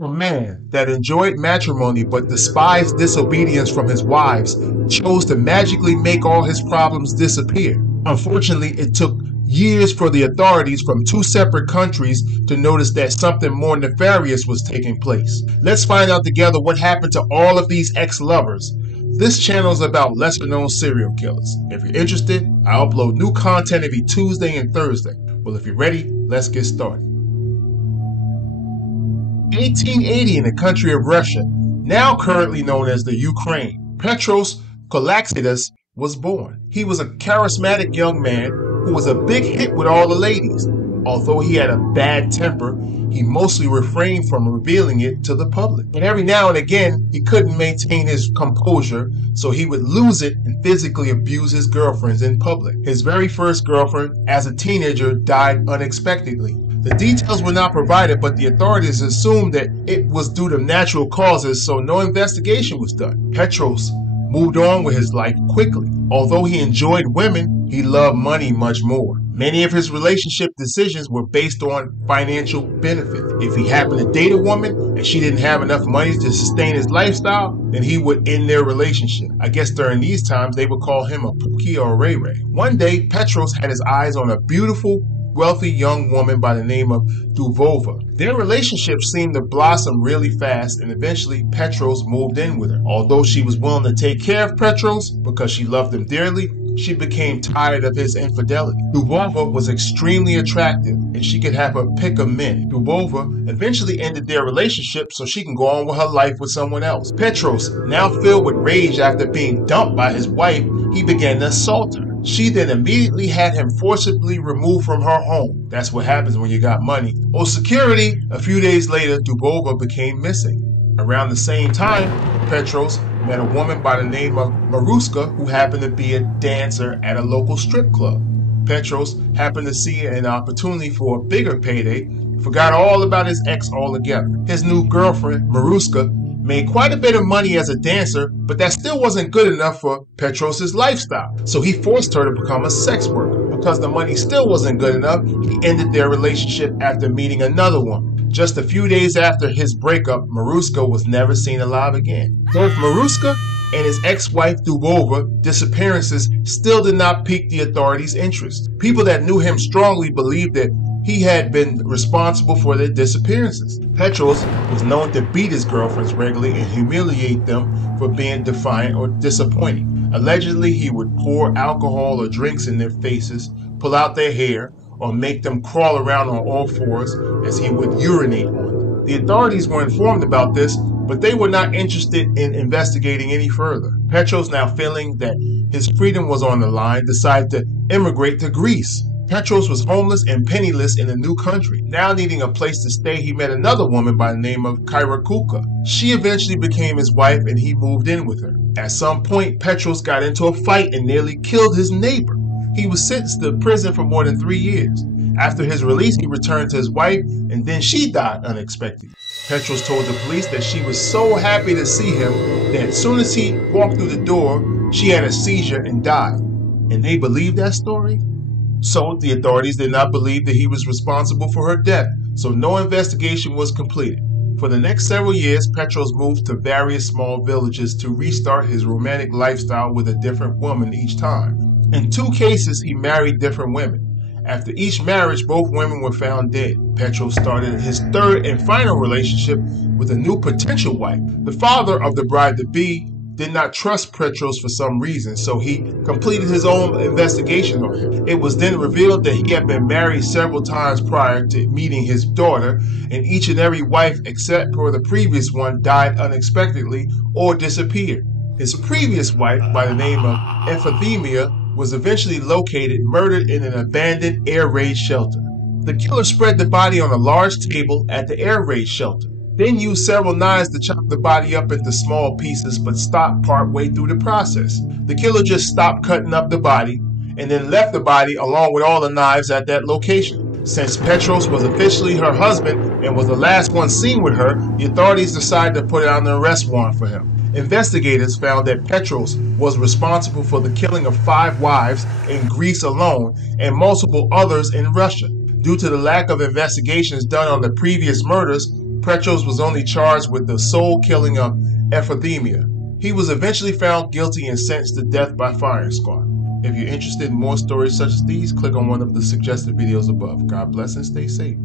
A man that enjoyed matrimony but despised disobedience from his wives chose to magically make all his problems disappear. Unfortunately, it took years for the authorities from two separate countries to notice that something more nefarious was taking place. Let's find out together what happened to all of these ex-lovers. This channel is about lesser known serial killers. If you're interested, I upload new content every Tuesday and Thursday. Well, if you're ready, let's get started. 1880 in the country of Russia, now currently known as the Ukraine, Petros Kolaxidas was born. He was a charismatic young man who was a big hit with all the ladies. Although he had a bad temper, he mostly refrained from revealing it to the public. And every now and again, he couldn't maintain his composure, so he would lose it and physically abuse his girlfriends in public. His very first girlfriend, as a teenager, died unexpectedly. The details were not provided, but the authorities assumed that it was due to natural causes, so no investigation was done. Petros moved on with his life quickly. Although he enjoyed women, he loved money much more. Many of his relationship decisions were based on financial benefit. If he happened to date a woman and she didn't have enough money to sustain his lifestyle, then he would end their relationship. I guess during these times they would call him a Pookie or a Ray Ray. One day, Petros had his eyes on a beautiful, wealthy young woman by the name of Dubova. Their relationship seemed to blossom really fast, and eventually Petros moved in with her. Although she was willing to take care of Petros because she loved him dearly, she became tired of his infidelity. Dubova was extremely attractive, and she could have her pick of men. Dubova eventually ended their relationship so she can go on with her life with someone else. Petros, now filled with rage after being dumped by his wife, he began to assault her. She then immediately had him forcibly removed from her home. That's what happens when you got money. On security, a few days later, Dubova became missing. Around the same time, Petros met a woman by the name of Maruska who happened to be a dancer at a local strip club. Petros happened to see an opportunity for a bigger payday, forgot all about his ex altogether. His new girlfriend, Maruska, made quite a bit of money as a dancer, but that still wasn't good enough for Petros' lifestyle. So he forced her to become a sex worker. Because the money still wasn't good enough, he ended their relationship after meeting another woman. Just a few days after his breakup, Maruska was never seen alive again. Both Maruska and his ex-wife Dubova disappearances still did not pique the authorities' interest. People that knew him strongly believed that he had been responsible for their disappearances. Petros was known to beat his girlfriends regularly and humiliate them for being defiant or disappointing. Allegedly, he would pour alcohol or drinks in their faces, pull out their hair, or make them crawl around on all fours as he would urinate on them. The authorities were informed about this, but they were not interested in investigating any further. Petros, now feeling that his freedom was on the line, decided to immigrate to Greece. Petros was homeless and penniless in a new country. Now needing a place to stay, he met another woman by the name of Kyrakuka. She eventually became his wife and he moved in with her. At some point, Petros got into a fight and nearly killed his neighbor. He was sentenced to prison for more than 3 years. After his release, he returned to his wife and then she died unexpectedly. Petros told the police that she was so happy to see him that as soon as he walked through the door, she had a seizure and died. And they believed that story? So the authorities did not believe that he was responsible for her death, so no investigation was completed. For the next several years, Petros moved to various small villages to restart his romantic lifestyle with a different woman each time. In 2 cases, he married different women. After each marriage, both women were found dead. Petros started his third and final relationship with a new potential wife. The father of the bride-to-be did not trust Petros for some reason, so he completed his own investigation on him. It was then revealed that he had been married several times prior to meeting his daughter, and each and every wife except for the previous one died unexpectedly or disappeared. His previous wife, by the name of Ephthemia, was eventually located murdered in an abandoned air raid shelter. The killer spread the body on a large table at the air raid shelter, then used several knives to chop the body up into small pieces, but stopped partway through the process. The killer just stopped cutting up the body and then left the body along with all the knives at that location. Since Petros was officially her husband and was the last one seen with her, the authorities decided to put out an arrest warrant for him. Investigators found that Petros was responsible for the killing of 5 wives in Greece alone and multiple others in Russia. Due to the lack of investigations done on the previous murders, Petros was only charged with the soul killing of Epithemia. He was eventually found guilty and sentenced to death by firing squad. If you're interested in more stories such as these, click on one of the suggested videos above. God bless and stay safe.